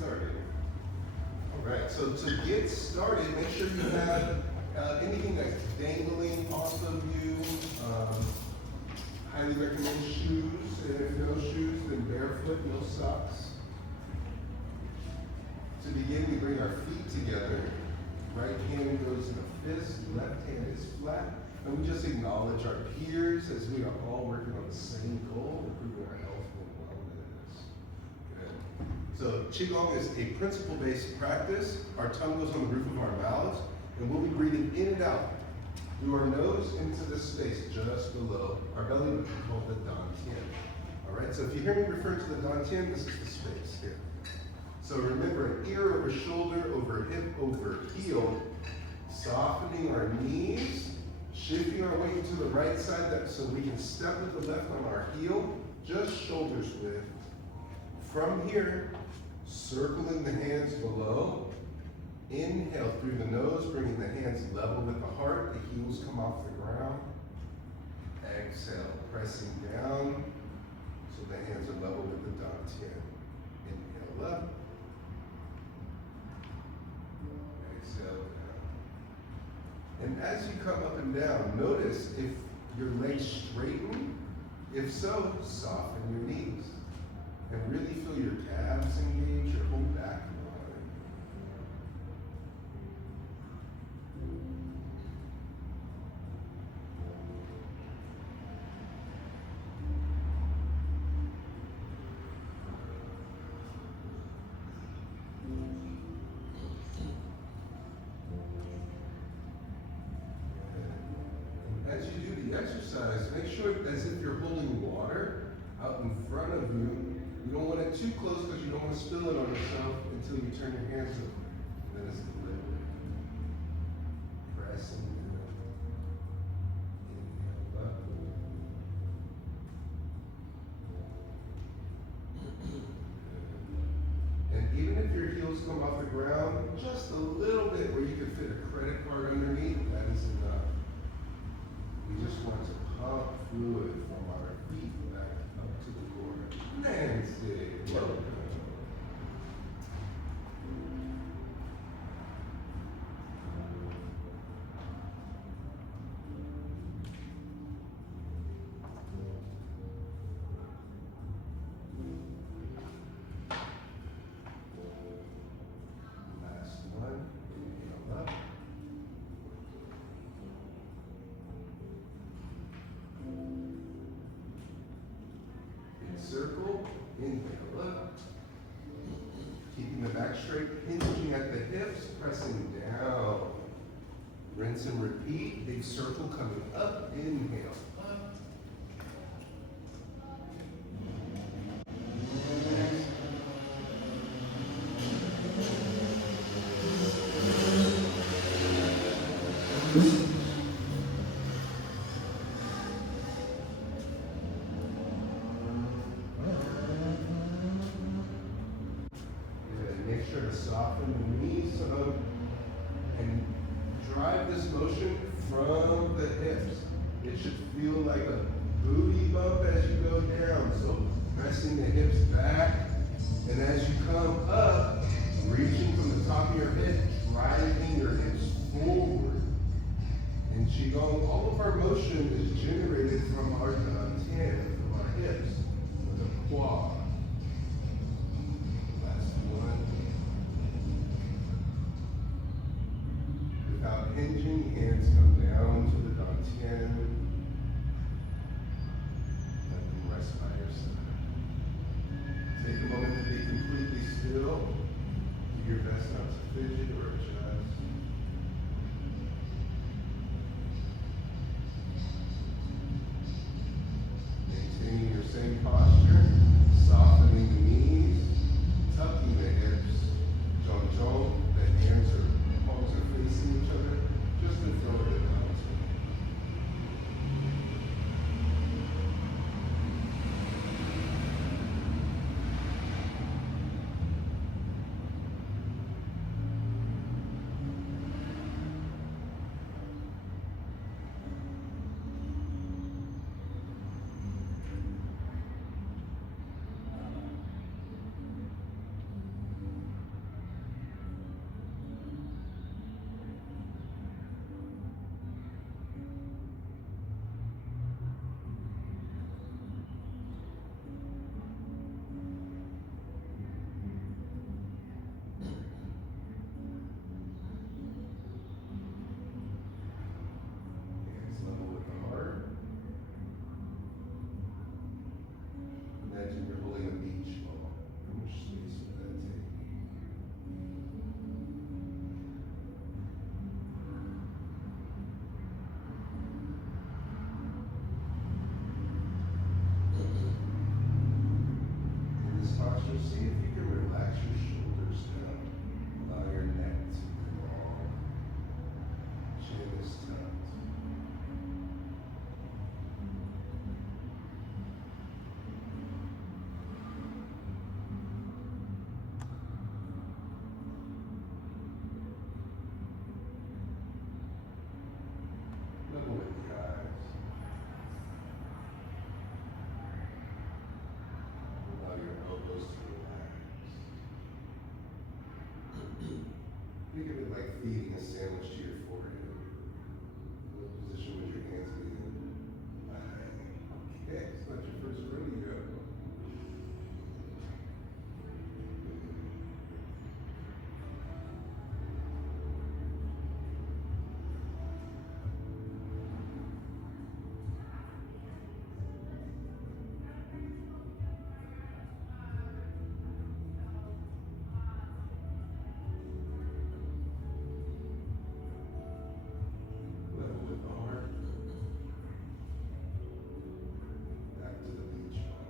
started. All right, so to get started, make sure you have anything that's dangling off of you. Highly recommend shoes, and if no shoes, then barefoot, no socks. To begin, we bring our feet together. Right hand goes in a fist, left hand is flat, and we just acknowledge our peers as we are all working on the same goal, improving our health and wellness. Good. So Qigong is a principle-based practice. Our tongue goes on the roof of our mouths, and we'll be breathing in and out through our nose into this space just below our belly, which we call the Dantian. All right, so if you hear me refer to the Dantian, this is the space here. So remember, ear over shoulder, over hip, over heel, softening our knees, shifting our weight to the right side so we can step with the left on our heel, just shoulders width. From here, circling the hands below. Inhale through the nose, bringing the hands level with the heart. The heels come off the ground. Exhale, pressing down so the hands are level with the Dantian. Inhale up. Exhale down. And as you come up and down, notice if your legs straighten. If so, soften your knees. And really feel your calves engage, your whole back. As you do the exercise, make sure as if you're holding water out in front of you. You don't want it too close because you don't want to spill it on yourself until you turn your hands over. And then it's deliberate. Pressing down. Inhale up. And even if your heels come off the ground, just a little bit where you can fit a credit card underneath, that is enough. We just want to pump fluid from our feet back up to the core. Nancy, welcome. Last one. Inhale up. Circle, inhale up. Keeping the back straight, hinging at the hips, pressing down. Rinse and repeat. Big circle coming up, inhale up. Soften the knees up and drive this motion from the hips. It should feel like a booty bump as you go down. So pressing the hips back, and as you come up, reaching from the top of your head, driving your hips forward. In Qigong, all of our motion is generated from our Dantian, from our hips, with the quad. Last one. Without hinging, hands come down to the Dantian. Let them rest by your side. Take a moment to be completely still. Do your best not to fidget or adjust. Maintaining your same posture, softening the knees, tucking the hips. Zhuang, the hands are palms are facing each other, just in front of the Dantian. just see if you can relax your shoulders down. Allow your neck to be long. Chin is tucked. Level with the eyes. Allow your elbows to relax. Think of it like feeding a sandwich to your forehead. What position would your hands be in? Okay, it's not your first rodeo. Level with the heart. Back to the beach ball.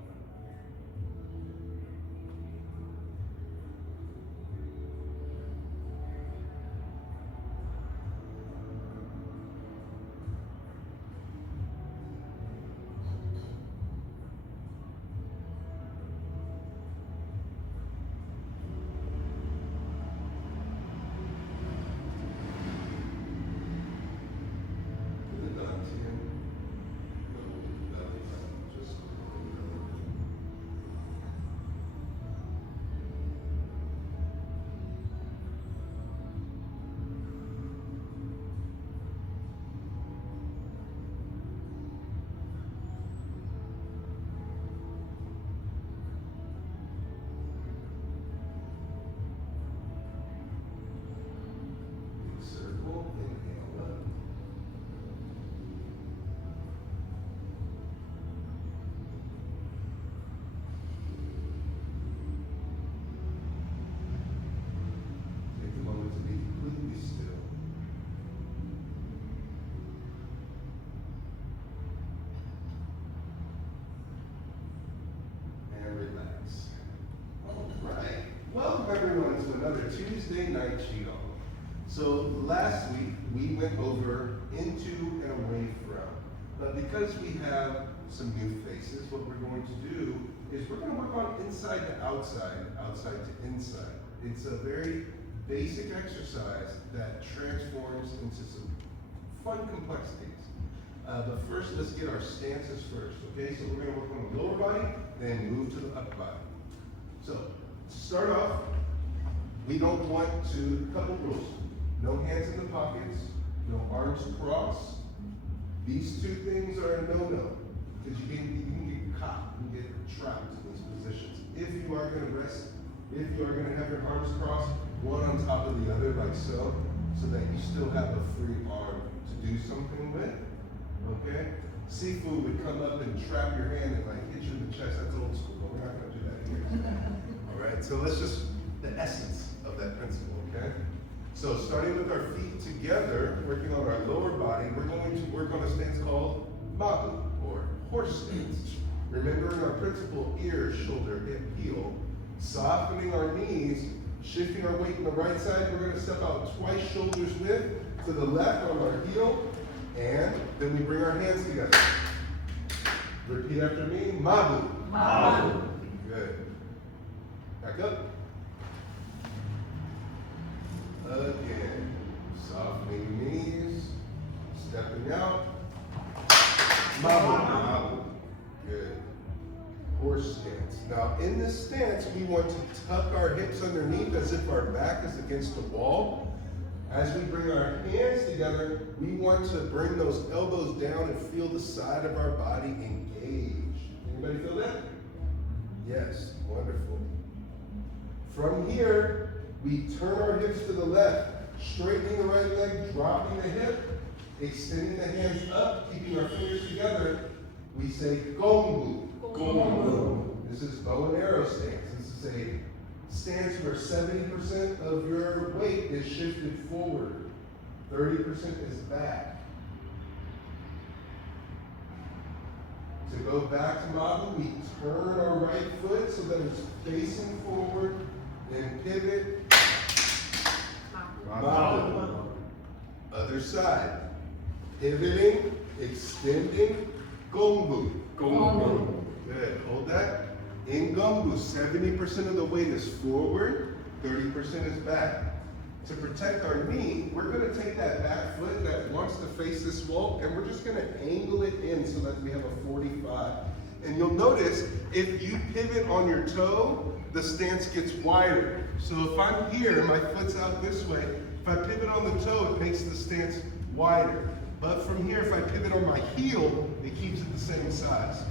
To the Dantian. Level with the belly button. Just below the belly button. Big circle. Inhale up. Take a moment to be completely still. And relax. All right. Welcome everyone to another Tuesday night Qigong. So last week we went over into and away from. But because we have some new faces, what we're going to do is we're going to work on inside to outside, outside to inside. It's a very basic exercise that transforms into some fun complexities. But first, let's get our stances first, okay? So we're going to work on the lower body, then move to the upper body. So, to start off, we don't want to, couple rules. No hands in the pockets, no arms crossed. These two things are a no-no, because you can get caught, you can get trapped in these positions. If you are going to rest, if you are going to have your arms crossed, one on top of the other, like so that you still have a free arm to do something with, okay? Sifu would come up and trap your hand and like hit you in the chest. That's old school, but we're not going to do that here. All right, so let's just, the essence of that principle, okay? So starting with our feet together, working on our lower body, we're going to work on a stance called Mabu, or horse stance. Remembering our principle, ear, shoulder, hip, heel. Softening our knees, shifting our weight in the right side. We're going to step out twice shoulders width to the left on our heel, and then we bring our hands together. Repeat after me, Mabu. Mabu. Good. Back up. Again, softening knees, stepping out. Mabu. Good. Horse stance. Now, in this stance, we want to tuck our hips underneath as if our back is against the wall. As we bring our hands together, we want to bring those elbows down and feel the side of our body engage. Anybody feel that? Yes, wonderful. From here, we turn our hips to the left, straightening the right leg, dropping the hip, extending the hands up, keeping our fingers together. We say Gongbu. Gongbu. This is bow and arrow stance. This is a stance where 70% of your weight is shifted forward, 30% is back. To go back to Mabu, we turn our right foot so that it's facing forward, and pivot. Mabu. Other side. Pivoting, extending, Gongbu. Gongbu. Good, hold that. In Gongbu, 70% of the weight is forward, 30% is back. To protect our knee, we're gonna take that back foot that wants to face this wall, and we're just gonna angle it in so that we have a 45. And you'll notice, if you pivot on your toe, the stance gets wider. So if I'm here, my foot's out this way, if I pivot on the toe, it makes the stance wider. But from here, if I pivot on my heel, it keeps it the same size.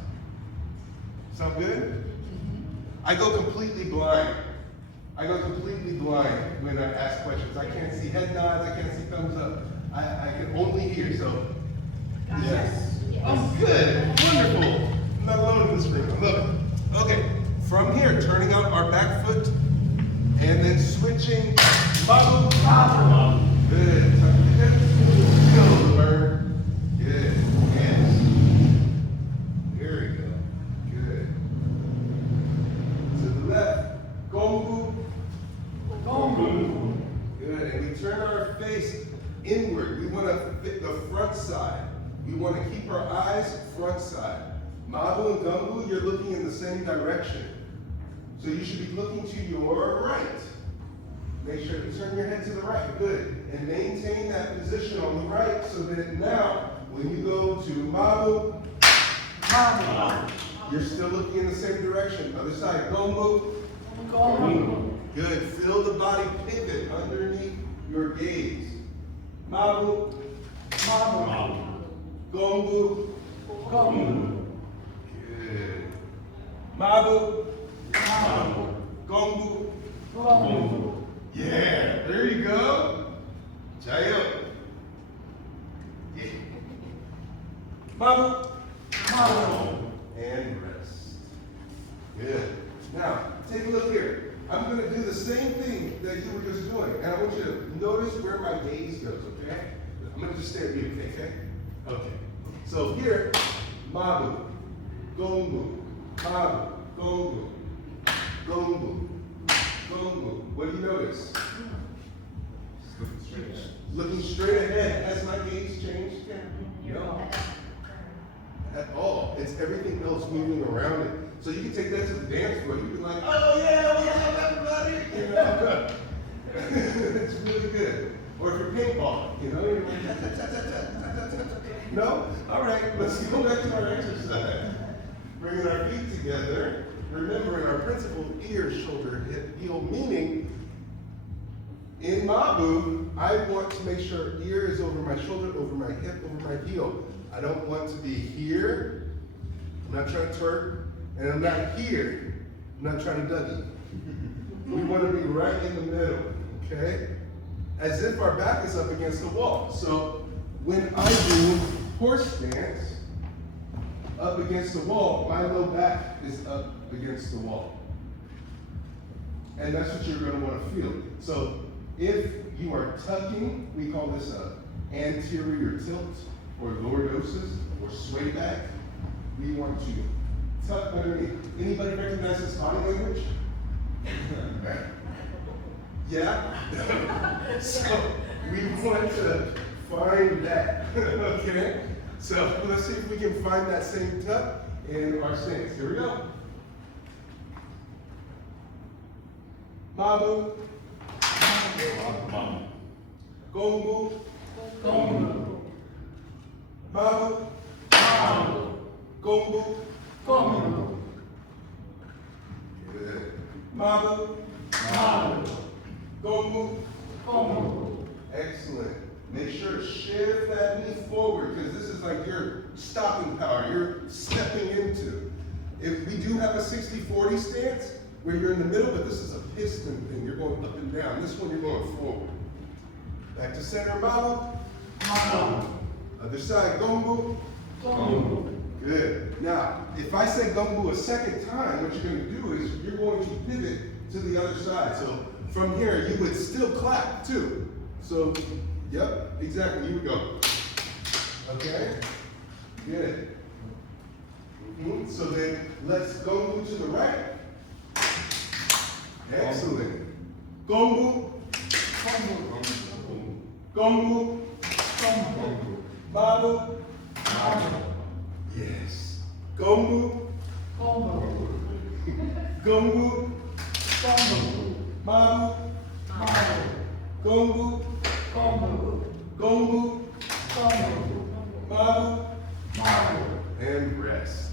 Sound good? I go completely blind. I go completely blind when I ask questions. I can't see head nods, I can't see thumbs up. I can only hear, so. Yes. Oh, good, wonderful. I'm not alone in this room, I love it. Okay, from here, turning out our back foot, and then switching, Mabu, Mabu. Good, tuck your hips, go, learn. Good, yes. There we go, good. To the left, Gongbu. Gongbu. Good, and we turn our face inward. We want to fit the front side. We want to keep our eyes front side. Mabu and Gongbu, you're looking in the same direction. So you should be looking to your right. Make sure to turn your head to the right, good. And maintain that position on the right so that now, when you go to Mabu, Mabu, you're still looking in the same direction. Other side, Gongbu, Gongbu. Good, feel the body pivot underneath your gaze. Mabu, Mabu, Gongbu, Gongbu. Good. Mabu, Mabu, Gongbu, Gongbu. Yeah, there you go. Jayo. Yeah. Mabu, Mabu. And rest. Good. Now, take a look here. I'm going to do the same thing that you were just doing. And I want you to notice where my gaze goes, okay? I'm going to just stare at you, okay? Okay. So here, Mabu, Gongbu, Mabu, Gongbu, Gongbu, Gongbu. What do you notice? Looking straight ahead. Has my gaze changed? No. At all. It's everything else moving around it. So you can take that to the dance floor. You can be like, oh yeah, we have everybody. You know? It's really good. Or if you're paintballing, you know, you're like, ta, ta, ta, ta, ta, ta, ta, ta. No? All right, let's go back to our exercise. Bringing our feet together. Remembering our principle, ear, shoulder, hip, heel, meaning in Mabu, I want to make sure ear is over my shoulder, over my hip, over my heel. I don't want to be here. I'm not trying to twerk. And I'm not here. I'm not trying to Dougie. We want to be right in the middle, okay? As if our back is up against the wall. So when I do horse stance, up against the wall, my low back is up against the wall. And that's what you're going to want to feel. So if you are tucking, we call this a anterior tilt, or lordosis, or sway back. We want to tuck underneath. Anybody recognize this body language? Yeah? So we want to find that, okay? So let's see if we can find that same tuck in our stance. Here we go. Mabu. Mabu. Gongbu. Gongbu. Mabu. Mabu. Gongbu. Gongbu. Good. Mabu. Mabu. Gongbu. Gongbu. Excellent. Make sure to shift that knee forward because this is like your stopping power, you're stepping into. If we do have a 60-40 stance where you're in the middle, but this is a piston thing, you're going up and down. This one you're going forward. Back to center, Mabu. Mabu. Other side, Gongbu. Gongbu. Good. Now, if I say Gongbu a second time, what you're going to do is you're going to pivot to the other side. So from here, you would still clap too. So, yep, exactly, you would go. Okay? Good. So then let's Gongbu to the right. Excellent. Gongbu. Gongbu. Mabu. Yes. Gongbu. Gongbu. Mabu. Gongbu. Gongbu. Mabu. And rest.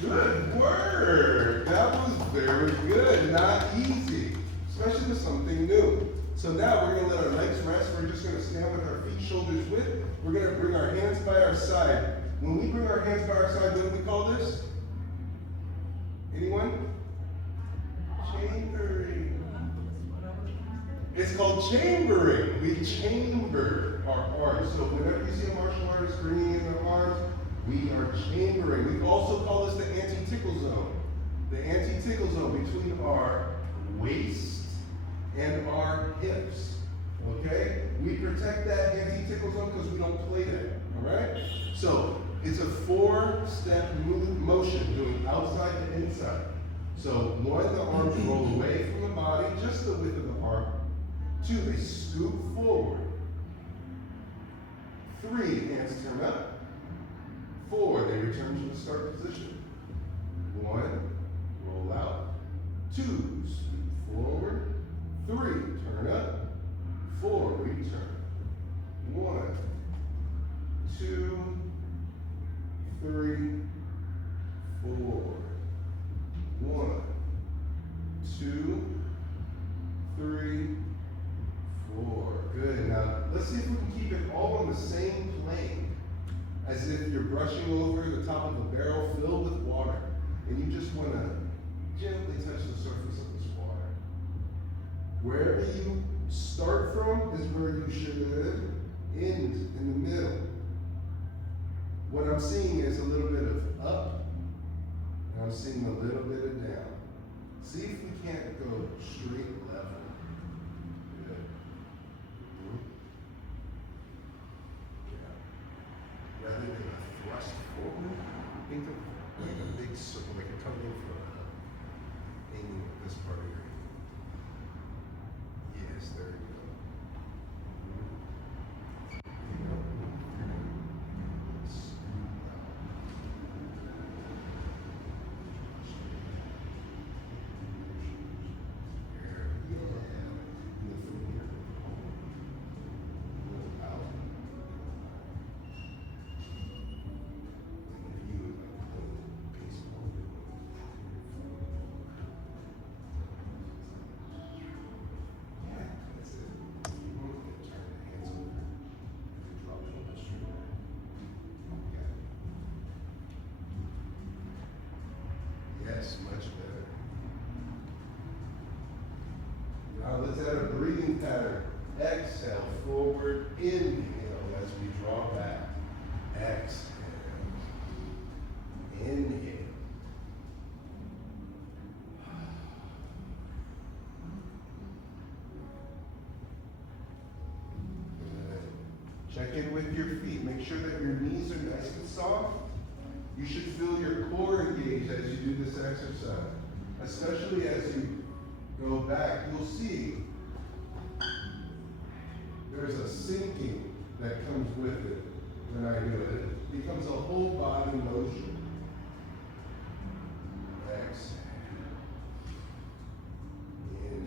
Good work. That was very good. Not easy, especially with something new. So now we're going to let our legs rest. We're just going to stand with our feet shoulders width. We're going to bring our hands by our side. When we bring our hands by our side, what do we call this? Anyone? Chambering. It's called chambering. We chamber our arms. So whenever you see a martial artist bringing in their arms, we are chambering. We also call this the anti-tickle zone. The anti-tickle zone between our waist and our hips. Okay? We protect that anti-tickle zone because we don't play that. Alright? So it's a 4-step motion doing outside to inside. So 1, the arms roll away from the body, just the width of the arm. 2, they scoop forward. 3, hands turn up. 4, they return to the start position. 1, roll out. 2, scoop forward. 3, turn up. 4, return. 1, 2, 3, 4. 1, 2, 3, 4. Good. Now let's see if we can keep it all on the same plane. As if you're brushing over the top of a barrel filled with water, and you just want to gently touch the surface of this water. Wherever you start from is where you should end in the middle. What I'm seeing is a little bit of up, and I'm seeing a little bit of down. See if we can't go straight level. Good. Rather than a thrust forward, think of like a big circle, like you're coming in from aiming at this part of your head. Yes, there you go. Yes, much better. Now let's add a breathing pattern. Exhale, forward, inhale as we draw back. Exhale, inhale. Good. Check in with your feet. Make sure that your knees are nice and soft. You should feel your core engaged as you do this exercise. Especially as you go back, you'll see there's a sinking that comes with it when I do it. It becomes a whole body motion. Exhale. Inhale.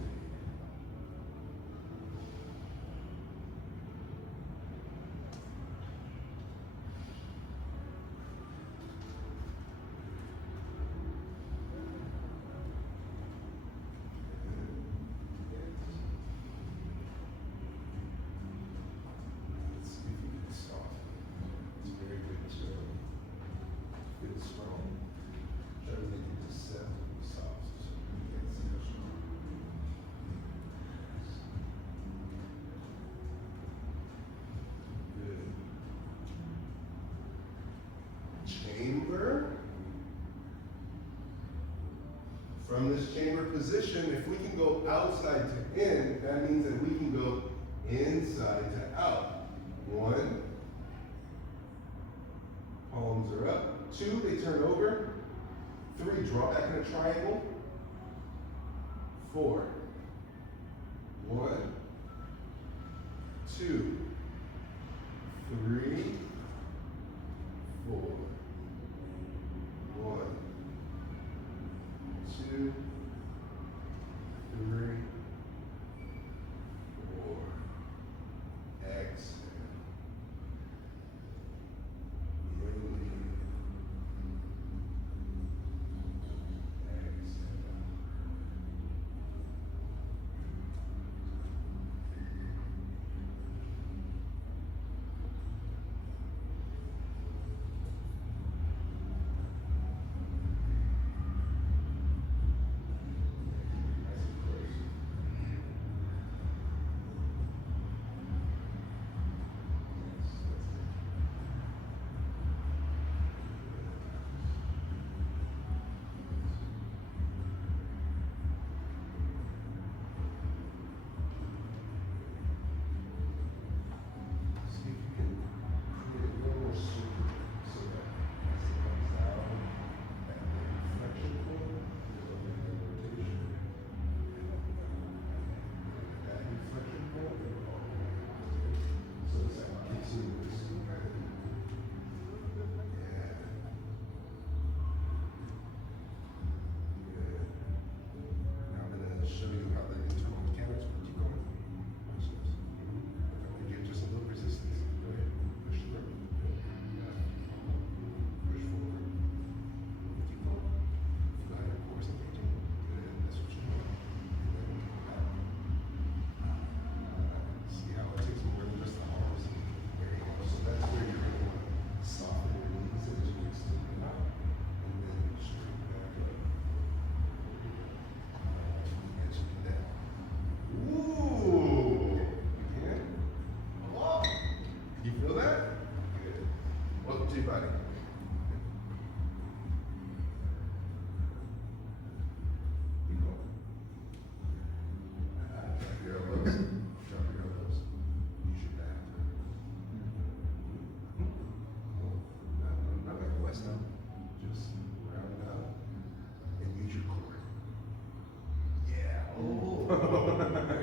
Chamber. From this chamber position, if we can go outside to in, that means that we can go inside to out. 1, palms are up. 2, they turn over. 3, draw back in a triangle. 4. 1, 2, 3, 4. 1, 2, 3, 4. Exhale.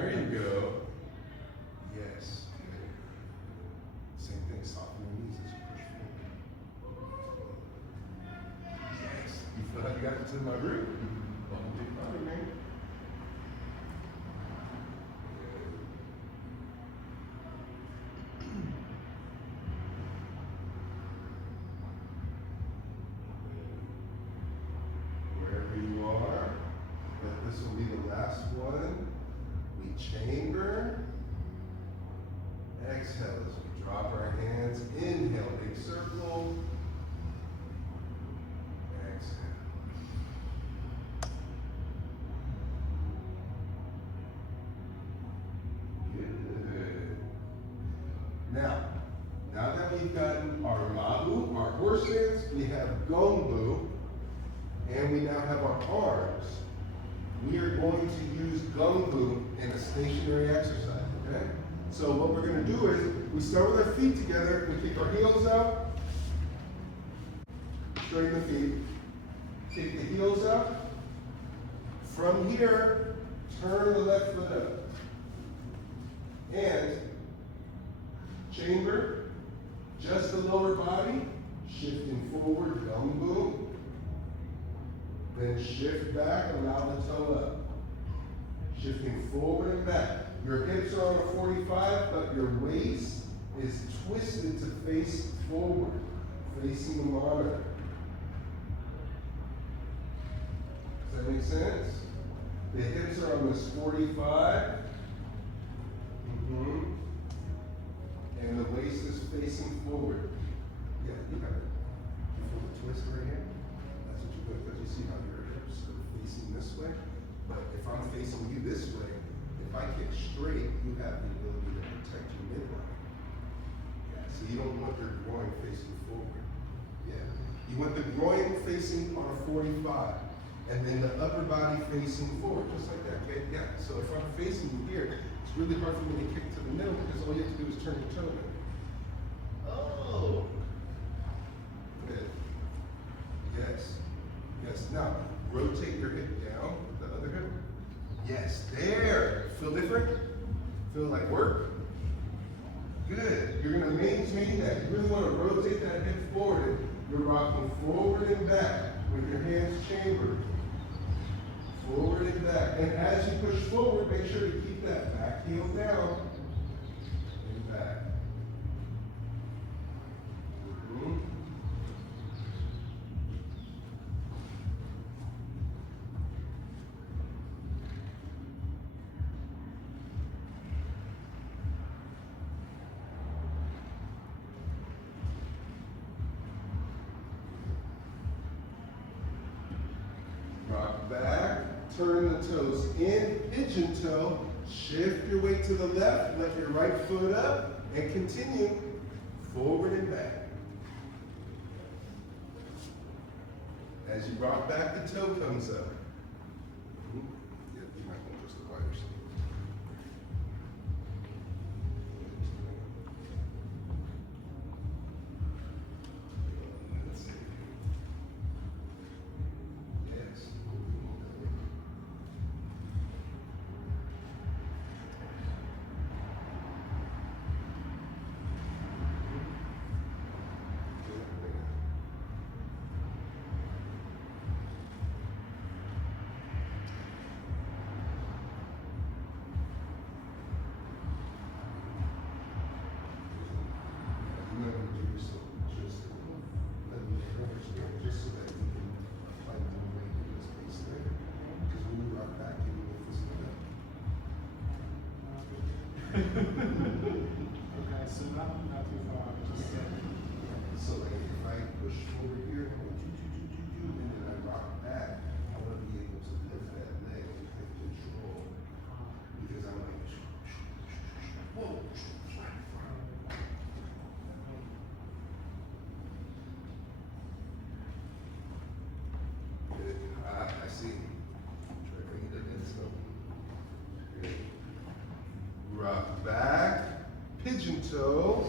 There you go. Yes. Good. Same thing, soften your knees as you push forward. Yes. You feel like you got into my groove? Welcome to your body, man. Wherever you are, but this will be the last one. We chamber. Exhale as we drop our hands. Inhale, big circle. Exhale. Good. Now that we've gotten our Mabu, our horse stance, we have Gongbu, and we now have our arms. We are going to use Gongbu in a stationary exercise, okay? So what we're going to do is, we start with our feet together, we kick our heels out, straighten the feet, kick the heels out. From here, turn the left foot up. And chamber, just the lower body, shifting forward, Gongbu. Then shift back, allow the toe up. Shifting forward and back. Your hips are on a 45, but your waist is twisted to face forward, facing the monitor. Does that make sense? The hips are on this 45. And the waist is facing forward. Yeah, you got it. You feel the twist right here? That's what you're doing, because you see how your hips are facing this way? But if I'm facing you this way, if I kick straight, you have the ability to protect your midline. Yeah, so you don't want your groin facing forward. Yeah. You want the groin facing on a 45, and then the upper body facing forward, just like that. Okay? Yeah. So if I'm facing you here, it's really hard for me to kick to the middle because all you have to do is turn your toe in. Oh. Good. Yes. Yes. Now, rotate your hip down, the other hip. Yes, there. Feel different? Feel like work? Good. You're going to maintain that. You really want to rotate that hip forward. You're rocking forward and back with your hands chambered. Forward and back. And as you push forward, make sure to keep that back heel down and back. Rock back, turn the toes in, pigeon toe, shift your weight to the left, lift your right foot up, and continue forward and back. As you rock back, the toe comes up. Yeah, you might want just the wider sleeve. Let's see. Yes. Just so that you can apply the weight in this place there. Because when you rock back, you will this up. Okay, so not too far, just So like if I push over here, and then I rock back, I want to be able to lift that leg with control. Because I'm like, whoa. Good. I see. Try to bring it against them. Good. Rock back, pigeon toe,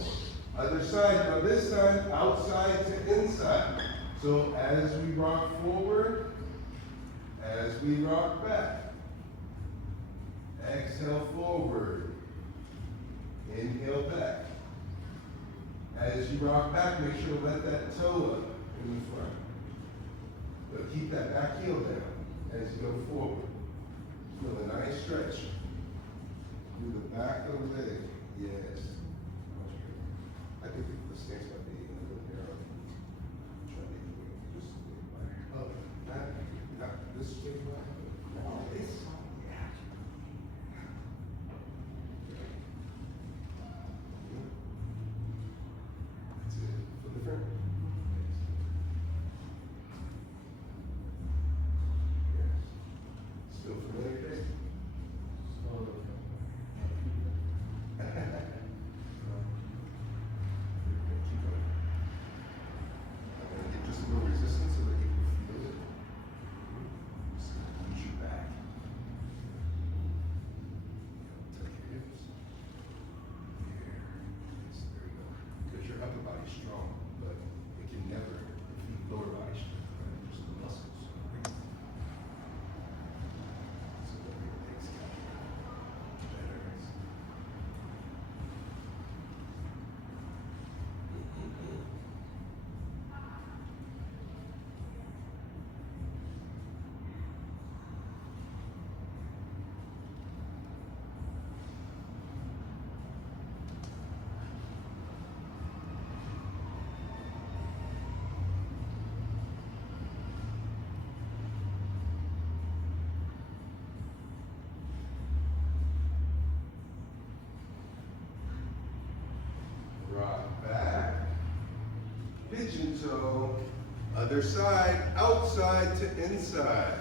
other side. Now this time, outside to inside. So as we rock forward, as we rock back, exhale forward, inhale back. As you rock back, make sure to let that toe up in the front. But keep that back heel down as you go forward. Feel a nice stretch. Do the back of the leg. Yes. I think the stance might be a little narrow. Try to make it just a little wider. Oh, not this way wide. No, it's yeah. That's it. Feel different? Yes. Still familiar, Dave? Keep going. I'm going to get just a little resistance so that you can feel it. Just push your back. Tuck your hips. There. Yes, there you go. Because your upper body's strong, but it can never defeat lower body strength, right? Just the muscles. So that your legs can better. Rock back, pigeon toe, other side, outside to inside.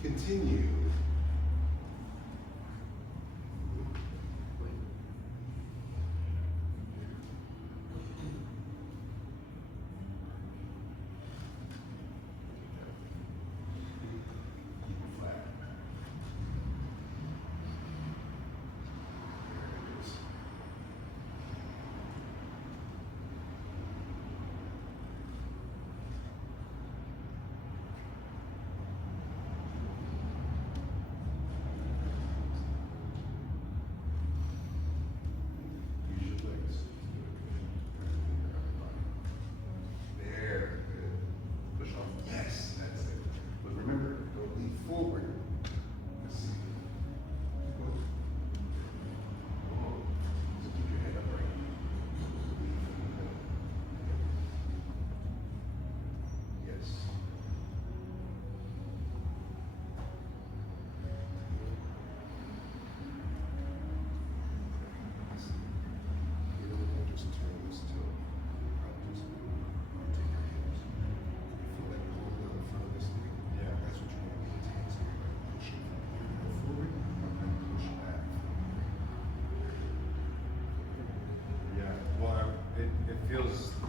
Continue. Flat. There it is.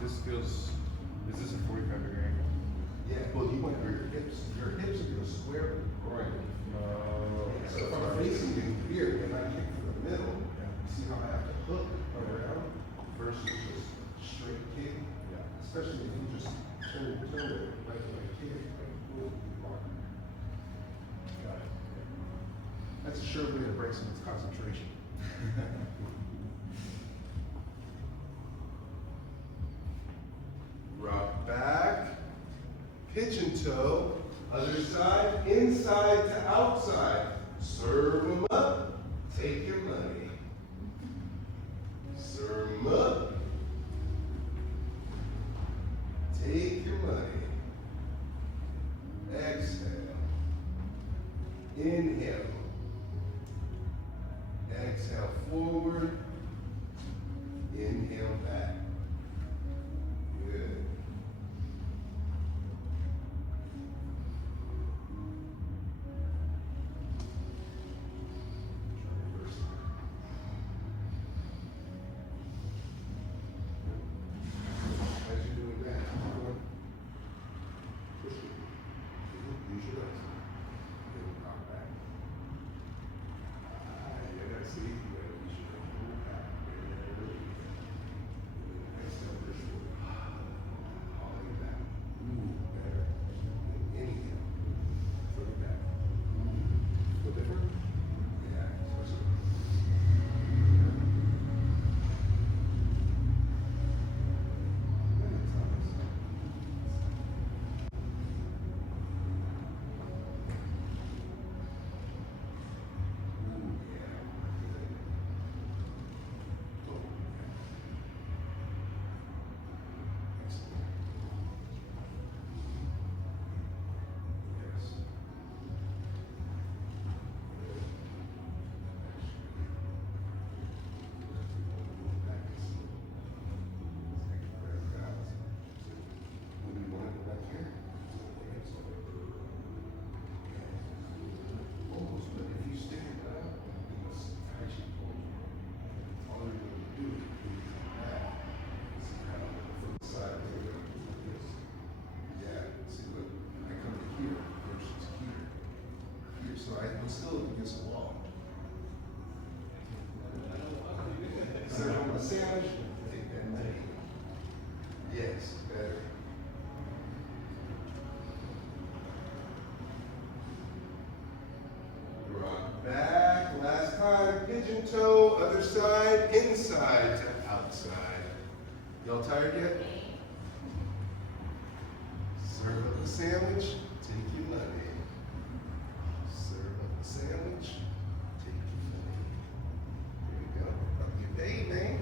This feels. Is this a 45-degree angle? Yeah, well, you want your hips are going to square with the groin. So if I'm facing you here and I kick from the middle, you see how I have to hook around versus just straight kick? Yeah. Especially if you just turn it right when I kick, like boom, block. Got it. That's a sure way to break someone's concentration. Rock back, pigeon toe, other side, inside to outside. Serve them up, take your money. Serve them up, take your money. Exhale, inhale, exhale forward, inhale back. Good. As you're doing that, push it. Use your legs. Then rock back. You gotta see, you gotta use your legs. Move back. Exhale, push forward. Hauling back. Ooh, better. Inhale. Put it back. Feel different? Yeah. Switch it. Many times. Ooh, yeah. Good. Oh, excellent. Yes. Almost, but if you stand up, you must actually pull. All you're going to do is come back. See how from the side, take it up like this. Yeah, see, look, I come to here versus here. Here, so I'm still against the wall. Serve on my sandwich, take that money. Yes, better. Rock back, last time, pigeon toe, other side, inside to outside. Y'all tired yet? Serve up the sandwich, take your money. Serve up the sandwich, take your money. Here we go, up your day, man.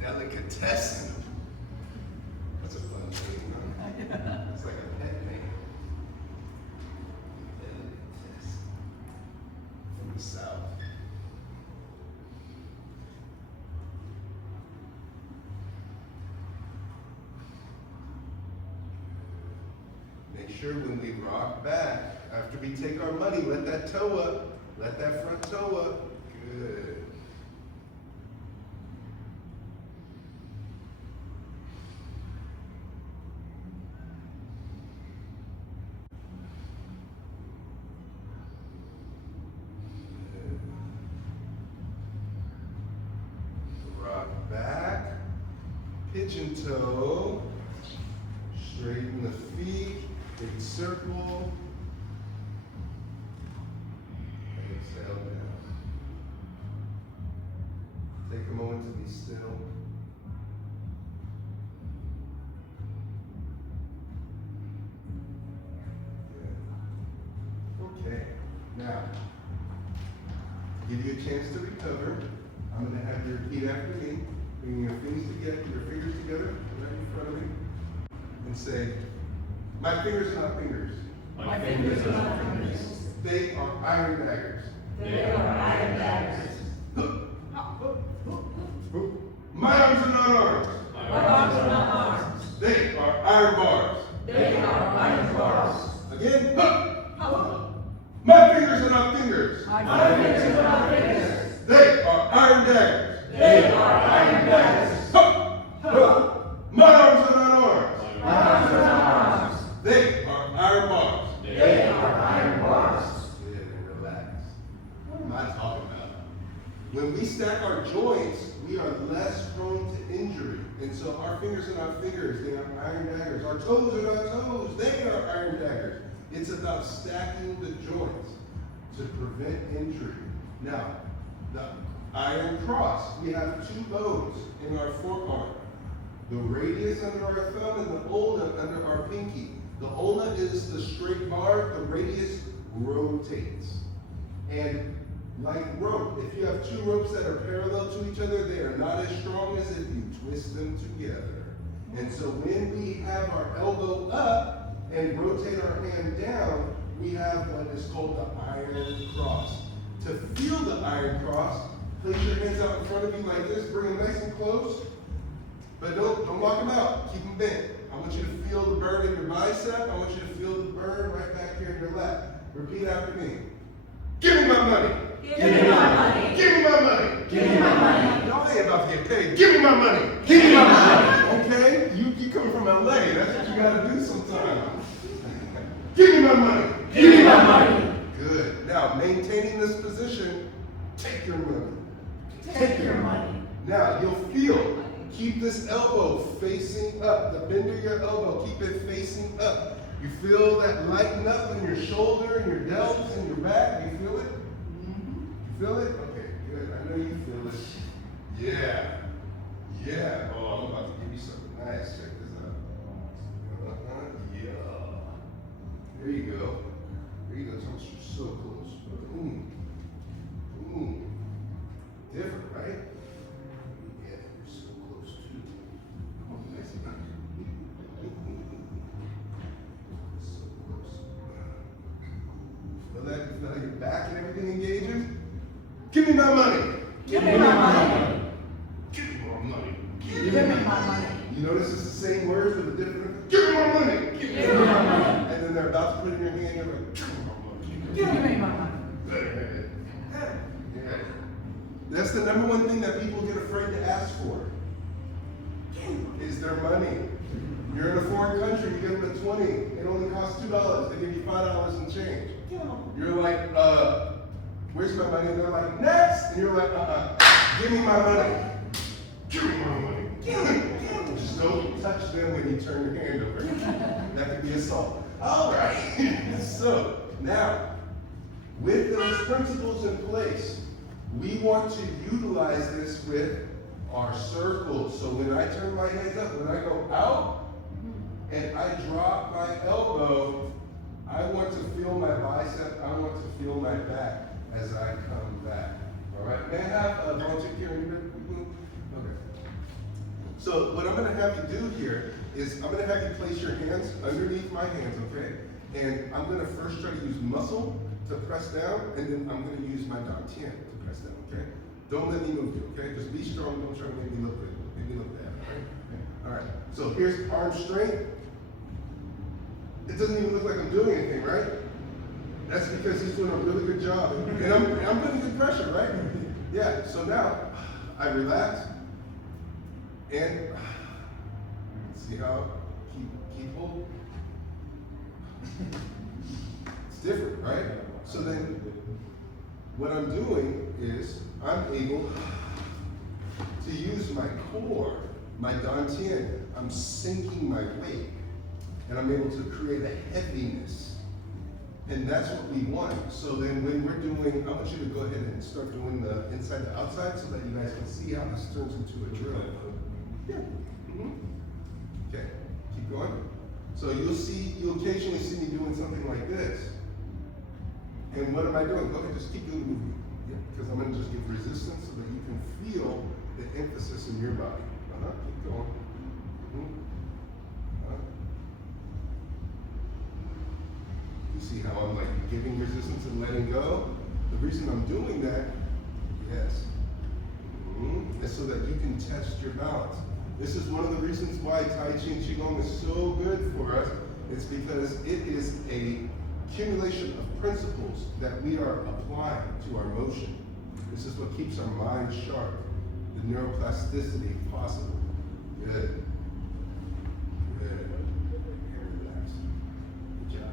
Delicatessen. That's a fun name, huh? It's like a pet name. Delicatessen. From the South. Make sure when we rock back, after we take our money, let that toe up. Let that front toe up. Good. Rock back, pigeon toe, straighten the feet, big circle, exhale down. Take a moment to be still. Good. Okay, now, to give you a chance to recover, I'm going to have you repeat after me, bringing your fingers together right in front of me, and say, my fingers are not fingers. My fingers are not fingers. They are iron daggers. They are iron daggers. My arms are not arms. My arms are not arms. They are iron bars. They are iron bars. Again. My fingers are not fingers. My fingers are not fingers. They are iron daggers. They are iron daggers. are iron bars. They are iron bars. Good, and relax. What am I talking about? When we stack our joints, we are less prone to injury. And so our fingers are not fingers, they are iron daggers. Our toes are not toes, they are iron daggers. It's about stacking the joints to prevent injury. Now, the iron cross, we have two bones in our forearm. The radius under our thumb and the ulna under our pinky. The ulna is the straight bar, the radius rotates. And like rope, if you have two ropes that are parallel to each other, they are not as strong as if you twist them together. And so when we have our elbow up and rotate our hand down, we have what is called the iron cross. To feel the iron cross, place your hands out in front of you like this, bring them nice and close, but don't lock them out, keep them bent. I want you to feel the burn in your bicep, I want you to feel the burn right back here in your lat. Repeat after me. Give me my money. Give me my money. Give me my money. Give me my money. Y'all ain't about to get paid. Give me my money. Give me my money. Okay? You come from LA. That's what you gotta do sometimes. Give me my money. Give me my money. Good. Now, maintaining this position, take your money. Take your money. Now, you'll feel, keep this elbow facing up. The bend of your elbow, keep it facing up. You feel that lighten up in your shoulder, and your delts, and your back. You feel it? You feel it? Okay, good. I know you feel it. Yeah. Yeah. Oh, I'm about to give you something nice. Check this out. Yeah. There you go. There you go. Thomas, you're so close. Different, right? Yeah, you're so close too. Come on, nice and so close. Feel that? Feel how your back and everything engages? Give me my money. Give me my money. Give me my money. Give me my money. You notice it's the same words with a different. Give me my money. Give me my money. And then they're about to put it in your hand. You're like, give me my money. Give me my money. Yeah. That's the number one thing that people get afraid to ask for. Is their money. You're in a foreign country, you give them a 20. It only costs $2. They give you $5 and change. You're like, where's my money? And they're like, next! And you're like, give me my money. Give me my money. Just don't touch them when you turn your hand over. That could be assault. All right. So, now, with those principles in place, we want to utilize this with our circles. So when I turn my hands up, when I go out and I drop my elbow, I want to feel my bicep, I want to feel my back as I come back. All right, may I have a volunteer here? Okay. So what I'm gonna have you do here is I'm gonna have you place your hands underneath my hands, okay? And I'm gonna first try to use muscle to press down, and then I'm gonna use my Dantian to press down, okay? Don't let me move you, okay? Just be strong, don't try to make me look good, make me look bad, all right? Okay. All right, so here's arm strength. It doesn't even look like I'm doing anything, right? That's because he's doing a really good job. And I'm putting good pressure, right? Yeah, so now I relax, and see how, keep hold. It's different, right? So then, what I'm doing is, I'm able to use my core, my Dantian. I'm sinking my weight, and I'm able to create a heaviness. And that's what we want. So then when we're doing, I want you to go ahead and start doing the inside to outside so that you guys can see how this turns into a drill. Yeah. Okay, keep going. So you'll occasionally see me doing something like this. And what am I doing? Go ahead, just keep doing the movement. Yeah, because I'm gonna just give resistance so that you can feel the emphasis in your body. Keep going. You see how I'm like giving resistance and letting go? The reason I'm doing that, yes, is so that you can test your balance. This is one of the reasons why Tai Chi and Qigong is so good for us. It's because it is a accumulation of principles that we are applying to our motion. This is what keeps our mind sharp, the neuroplasticity possible. Good. Good. And relax. Good job.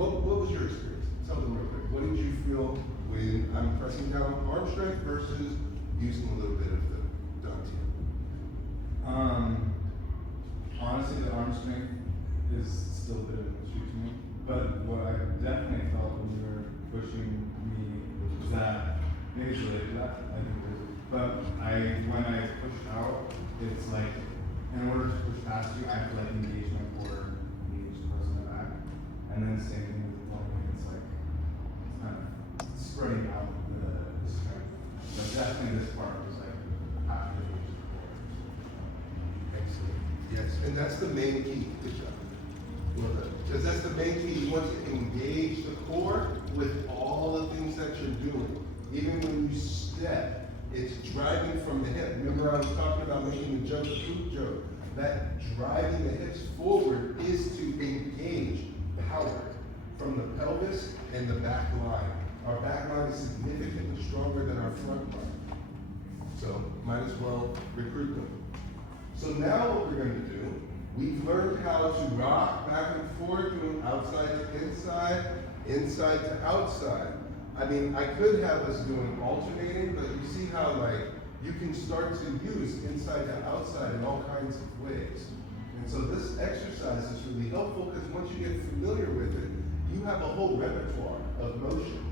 What was your experience? Tell them real quick. What did you feel when I'm pressing down arm strength versus using a little bit of the Dantian? Honestly, the arm strength is still a bit of an issue to me. But what I definitely felt when you were pushing me was that maybe it's related to that. I think it is. But when I push out, it's like in order to push past you, I have to like engage my core, engage the person in the back, and then same thing with the blowing. It's like it's kind of spreading out the strength. But definitely this part was like half the engage the core. Excellent. Yes, and that's the main key. Good job. Well done. Because that's the main key. You want to engage the core with all the things that you're doing. Even when you step, it's driving from the hip. Remember I was talking about making the jump the foot joke. That driving the hips forward is to engage power from the pelvis and the back line. Our back line is significantly stronger than our front line. So might as well recruit them. So now what we're going to do, we've learned how to rock back and forth, doing outside to inside, inside to outside. I mean, I could have us doing alternating, but you see how like you can start to use inside to outside in all kinds of ways. And so this exercise is really helpful because once you get familiar with it, you have a whole repertoire of motion.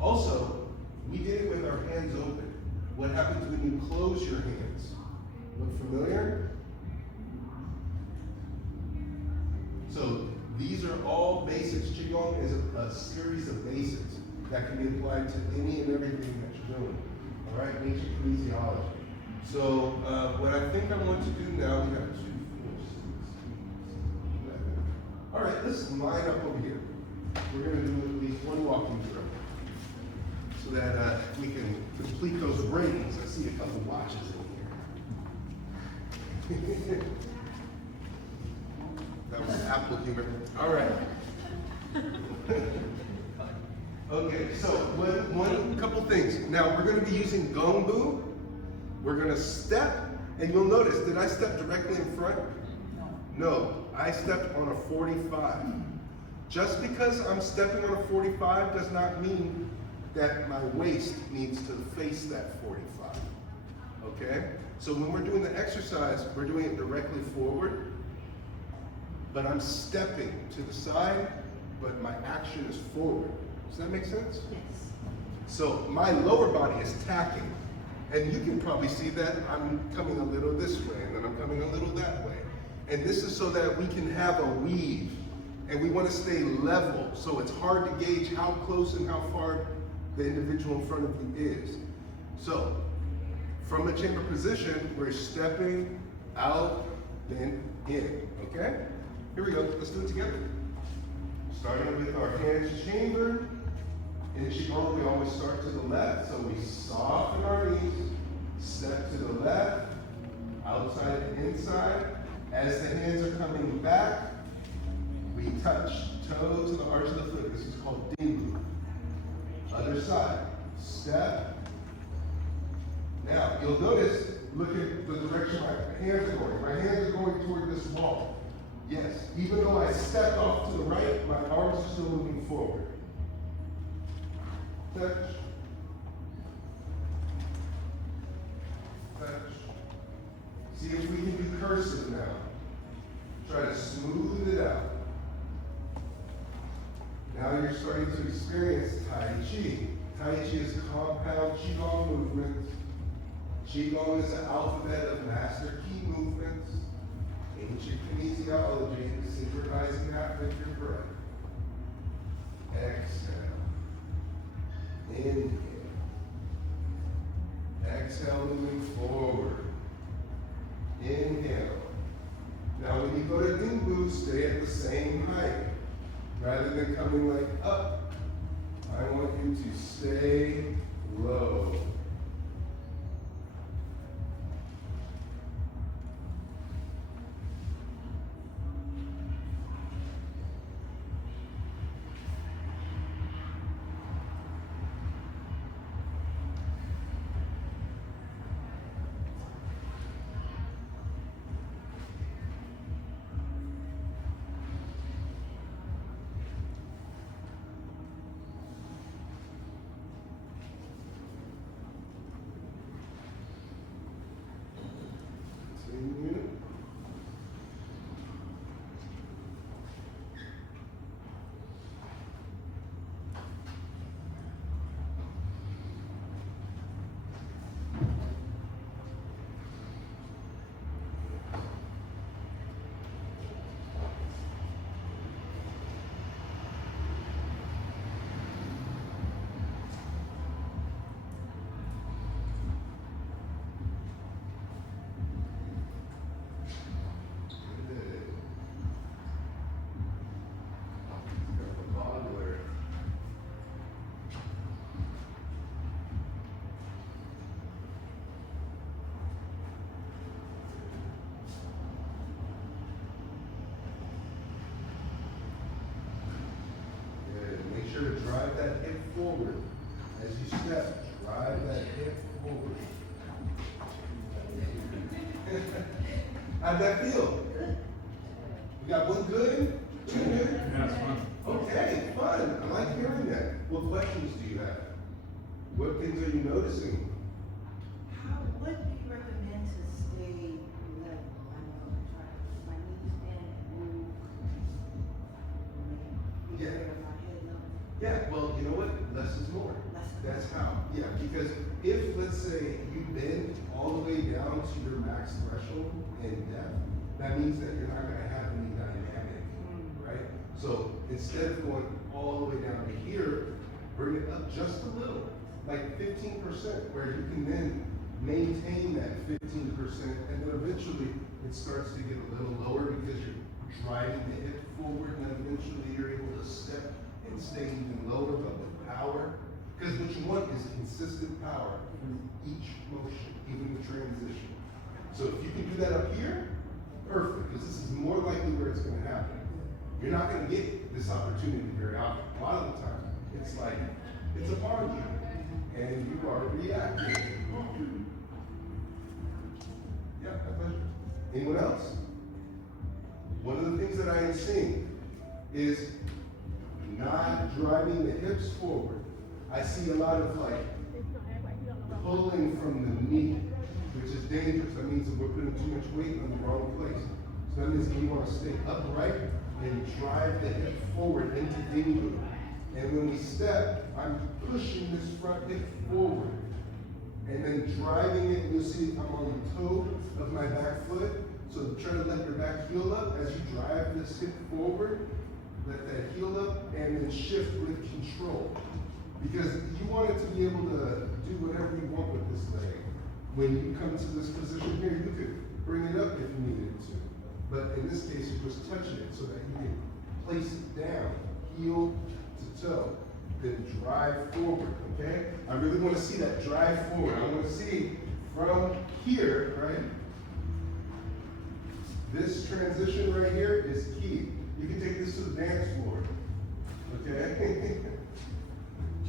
Also, we did it with our hands open. What happens when you close your hands? Look familiar? So these are all basics. Qigong is a series of basics that can be applied to any and everything that you're doing. All right, ancient kinesiology. So what I think I want to do now, we have 2, 4, 6, 11. All right, let's line up over here. We're going to do at least one walking drill so that we can complete those rings. I see a couple watches in here. That was apple humor. All right. Okay, so one couple things. Now we're going to be using Gongbu. We're going to step, and you'll notice, did I step directly in front? No, I stepped on a 45. Just because I'm stepping on a 45 does not mean that my waist needs to face that 45. Okay? So when we're doing the exercise, we're doing it directly forward, but I'm stepping to the side, but my action is forward. Does that make sense? Yes. So my lower body is tacking, and you can probably see that I'm coming a little this way, and then I'm coming a little that way. And this is so that we can have a weave, and we want to stay level, so it's hard to gauge how close and how far the individual in front of you is. So, from a chamber position, we're stepping out, then in, okay? Here we go, let's do it together. Starting with our hands chamber. In Qigong, we always start to the left, so we soften our knees, step to the left, outside and inside. As the hands are coming back, we touch toe to the arch of the foot. This is called Dingbu. Other side, step. Now, you'll notice, look at the direction my hands are going. My hands are going toward this wall. Yes, even though I stepped off to the right, my arms are still moving forward. Touch. Touch. See if we can do cursive now. Try to smooth it out. Now you're starting to experience Tai Chi. Tai Chi is compound Qigong movements. Qigong is the alphabet of master key movements. Ancient kinesiology, synchronizing that with your breath. Exhale. Inhale. Exhale, moving forward. Inhale. Now when you go to Dingbu, stay at the same height. Rather than coming like up, I want you to stay low. drive that hip forward. As you step, drive that hip forward. How'd that feel? You got one good? Two good? Yeah, it's fun. Okay, fun. I like hearing that. What questions do you have? What things are you noticing? What do you recommend to stay level? I know I'm trying to keep my knees bent and move. Be Yeah. aware of my head level. Yeah, well, you know what? Less is more. Less is That's how. Yeah, because if, let's say, you bend all the way down to your max threshold in depth, that means that you're not gonna have any dynamic, right? So instead of going all the way down to here, bring it up just a little, like 15%, where you can then maintain that 15%, and then eventually it starts to get a little lower because you're driving the hip forward, and then eventually you're able to step and stay even lower, but with power. Because what you want is consistent power through each motion, even the transition. So if you can do that up here, perfect, because this is more likely where it's going to happen. You're not going to get this opportunity very often. A lot of the time, it's like, it's upon you, and you are reacting. Yeah, my pleasure. Anyone else? One of the things that I am seeing is not driving the hips forward. I see a lot of like pulling from the knee, which is dangerous. That means that we're putting too much weight on the wrong place. So that means that we want to stay upright and drive the hip forward into Dingbu. And when we step, I'm pushing this front hip forward. And then driving it, you'll see I'm on the toe of my back foot. So try to let your back heel up as you drive this hip forward. Let that heel up and then shift with control. Because you want it to be able to do whatever you want with this leg. When you come to this position here, you could bring it up if you needed to. But in this case, you're just touching it so that you can place it down, heel to toe, then drive forward, okay? I really want to see that drive forward. I want to see from here, right? This transition right here is key. You can take this to the dance floor, okay?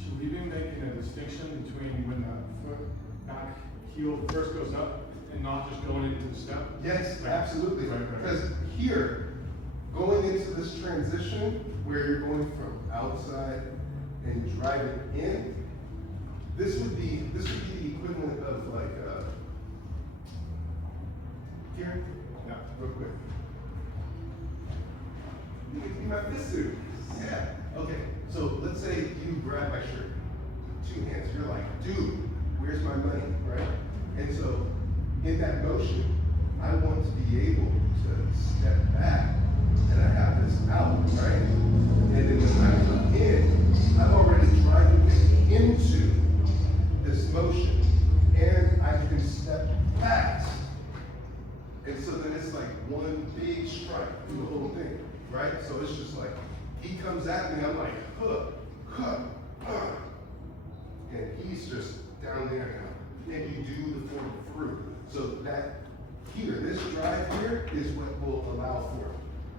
Should we be making a distinction between when the foot back heel first goes up and not just going into the step? Yes, Like, absolutely. right. Because here, going into this transition where you're going from outside and driving in, this would be the equivalent of like here. Yeah, real quick. You can see my fist suit. Yeah. Okay. So let's say you grab my shirt, two hands. You're like, dude, where's my money, right? And so in that motion, I want to be able to step back, and I have this out, right? And then when I come in, I'm already driving this into this motion, and I can step back. And so then it's like one big strike through the whole thing, right? So it's just like, he comes at me, I'm like, and he's just down there now. And you do the forward through. So that here, this drive here is what will allow for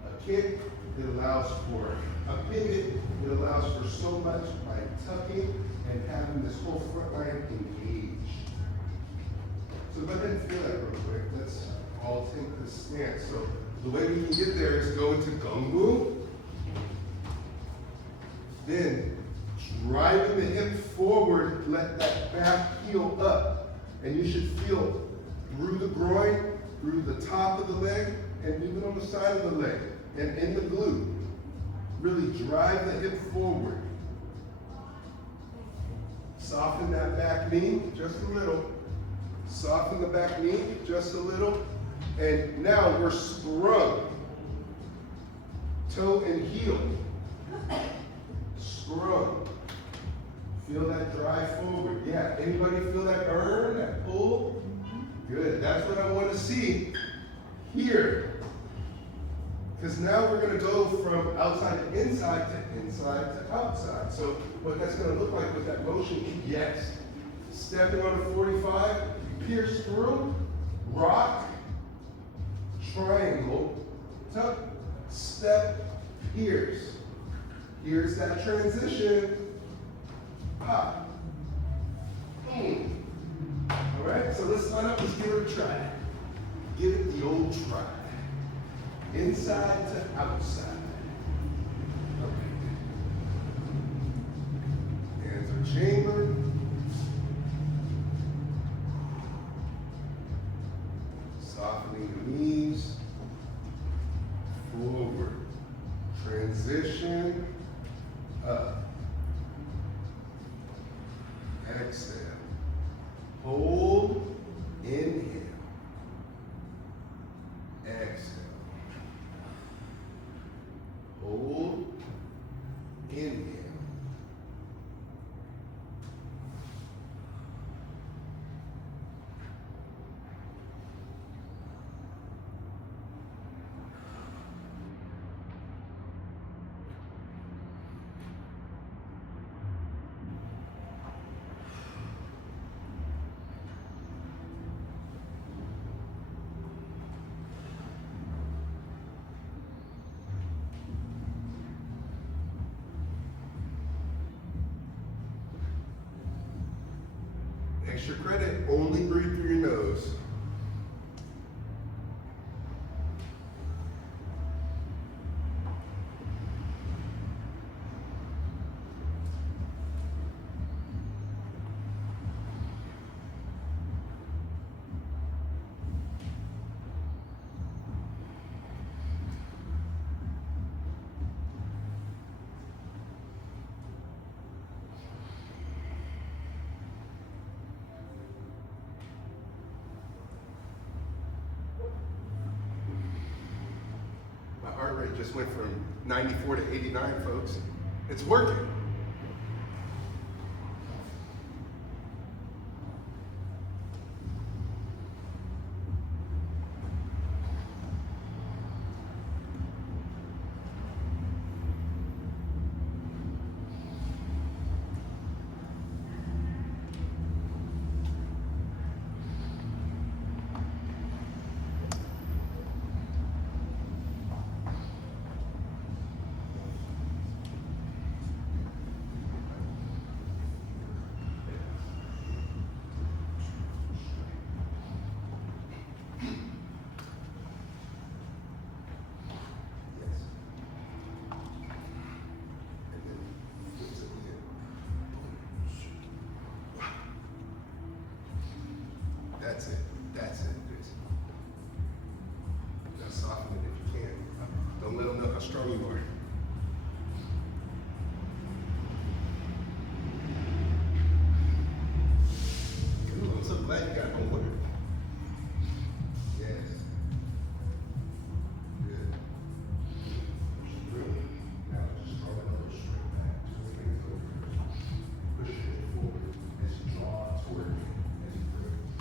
a kick, it allows for a pivot, it allows for so much by tucking and having this whole front line engaged. So go ahead and feel that real quick. Let's all take this stance. So the way we can get there is go into Gongbu. Then driving the hip forward, let that back heel up. And you should feel through the groin, through the top of the leg, and even on the side of the leg, and in the glute. Really drive the hip forward. Soften that back knee just a little. Soften the back knee just a little. And now we're sprung. Toe and heel. Sprung. Feel that drive forward. Yeah, anybody feel that burn, that pull? Good, that's what I want to see here. Because now we're going to go from outside to inside to outside. So what that's going to look like with that motion, yes. Stepping on a 45, pierce through, rock, triangle, tuck, step, pierce. Here's that transition. Ha. All right, so let's line up, let's give it a try. Give it the old try. Inside to outside. Okay. Hands are chambered. Softening the knees. Forward. Transition. Up. Exhale. Hold. Inhale. Exhale. Hold. Inhale. Extra credit, only breathe through your nose. My heart rate just went from 94 to 89, folks. It's working. That's it. That's it. Now soften it if you can. Don't let them know how strong you are. Ooh, I'm so glad you got homework. Yes. Good. Now just draw that little straight back. Just lean it over. Push it forward as you draw toward you.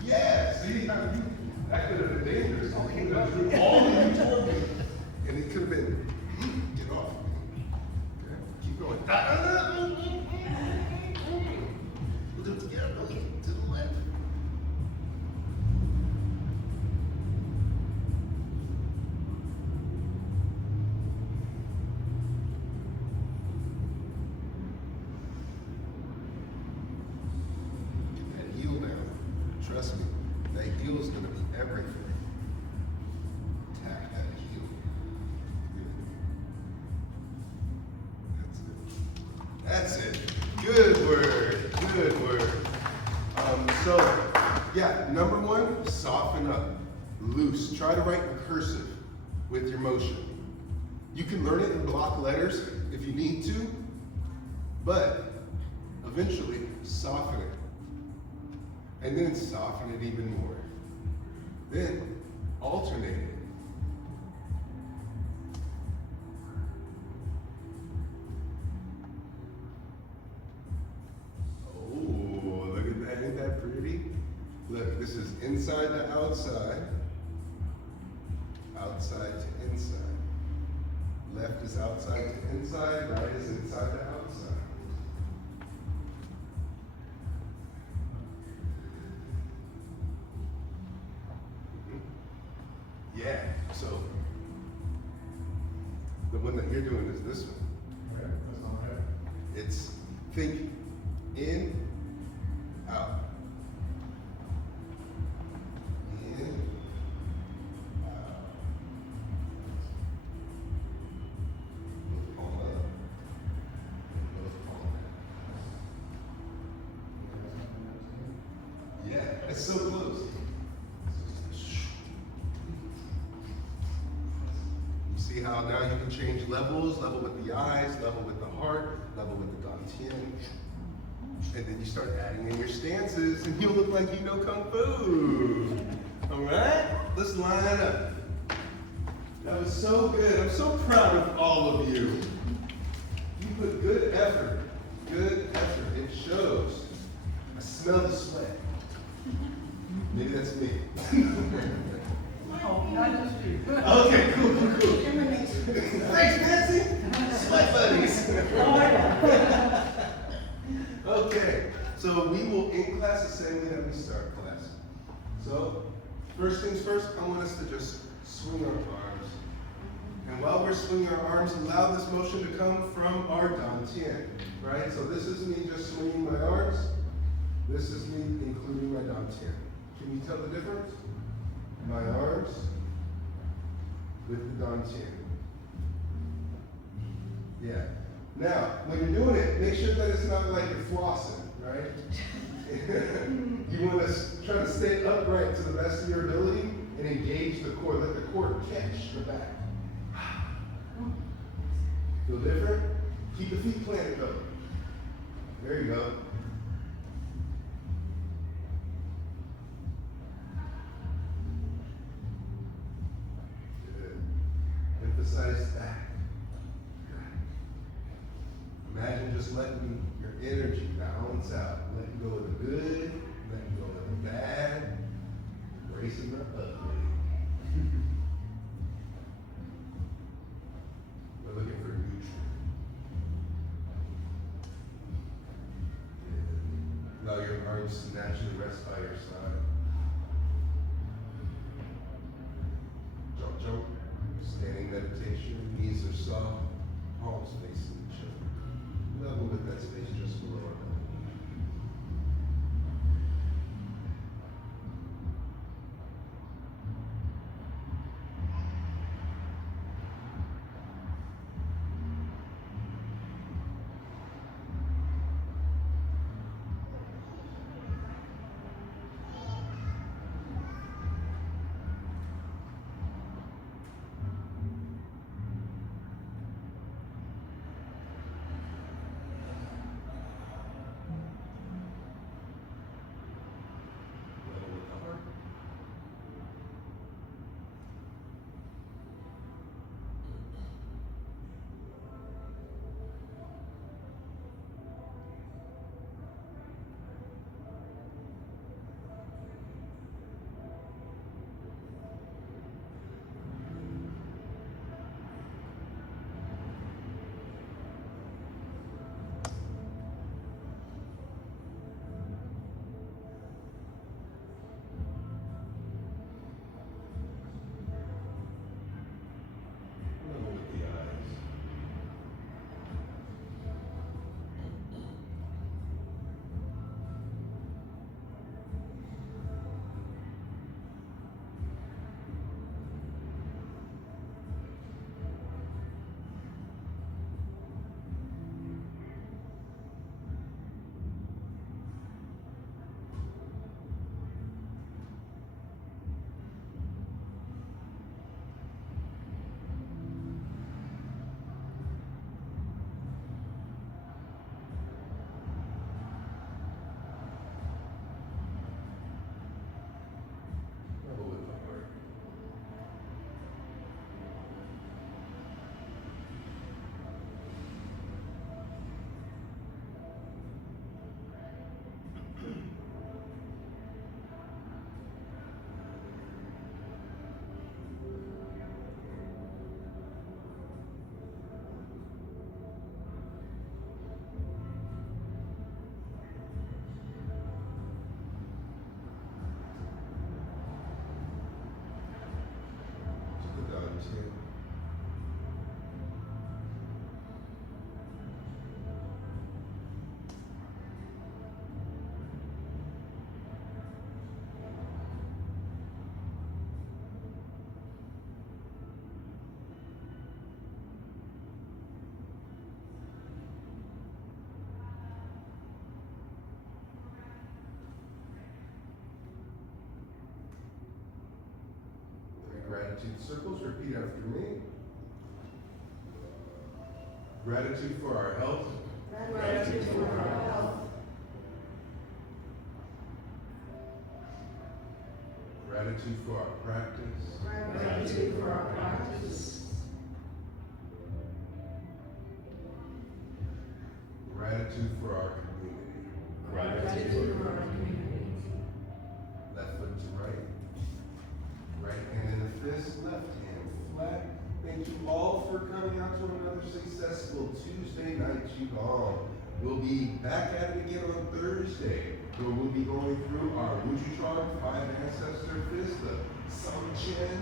Yeah, see how you, that could have been dangerous. All you told me. And it could have been, get off. Okay, keep going. We'll do it together, to the left. Get that heel down. Trust me, that heel is going to be everything. Tap that heel. That's it. Good word. Good word. So, yeah, number one, soften up. Loose. Try to write recursive with your motion. You can learn it in block letters if you need to, but eventually soften it. And then soften it even more. Then alternate it. Oh, look at that. Ain't that pretty? Look, this is inside to outside. Outside to inside. Left is outside to inside. Right is inside to outside. Yeah, so the one that you're doing is this one. Right, that's not right. It's think In, out. In, out. Lift palm up. Lift palm down. Yeah, it's so close. You see how now you can change levels, level with the eyes, level with the heart, level with the Dantian. And then you start adding in your stances and you'll look like you know Kung Fu. All right, let's line up. That was so good. I'm so proud of all of you. You put good effort. Good effort. It shows. I smell the sweat. Maybe that's me. Oh, not just you. Okay, cool. Thanks, Nancy. Sweat buddies. Oh, yeah. Okay, so we will end class the same way that we start class. So, first things first, I want us to just swing our arms. And while we're swinging our arms, allow this motion to come from our Dantian, right? So this is me just swinging my arms. This is me including my Dantian. Can you tell the difference? My arms with the Dantian. Yeah. Now, when you're doing it, make sure that it's not like you're flossing, right? You want to try to stay upright to the best of your ability and engage the core. Let the core catch the back. Feel different? Keep the feet planted though. There you go. Good. Emphasize that. Imagine just letting your energy balance out. Letting go of the good, letting go of the bad, embracing the ugly. We're looking for neutral. Good. Allow your arms to naturally rest by your side. Jump, jump. Standing meditation. Knees are soft. Palms facing each other. Level with that space just below our belly. gratitude circles. Repeat after me. Gratitude for our health. Gratitude for our health. Gratitude for our practice. Gratitude for our practice. Gratitude for our community. Gratitude for our community. Left foot to right. Right hand in the fist, left hand flat. Thank you all for coming out to another successful Tuesday night Qigong. We'll be back at it again on Thursday, where we'll be going through our Wujutron, 5 ancestor fist, the Samchen,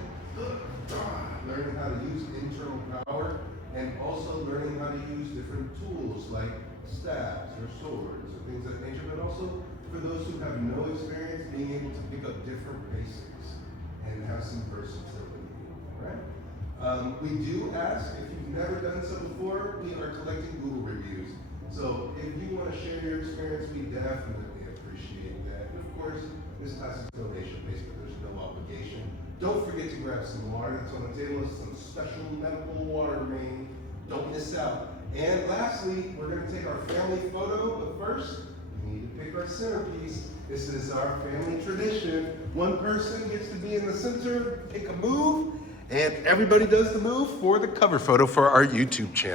learning how to use internal power, and also learning how to use different tools like stabs or swords or things of that nature, but also for those who have no experience, being able to pick up different basics and have some versatility, right? We do ask, if you've never done so before, we are collecting Google reviews. So if you want to share your experience, we definitely appreciate that. And of course, this class is donation-based, but there's no obligation. Don't forget to grab some water that's on the table. It's some special medical water main. Don't miss out. And lastly, we're going to take our family photo, but first, we need to pick our centerpiece. This is our family tradition. One person gets to be in the center, pick a move, and everybody does the move for the cover photo for our YouTube channel.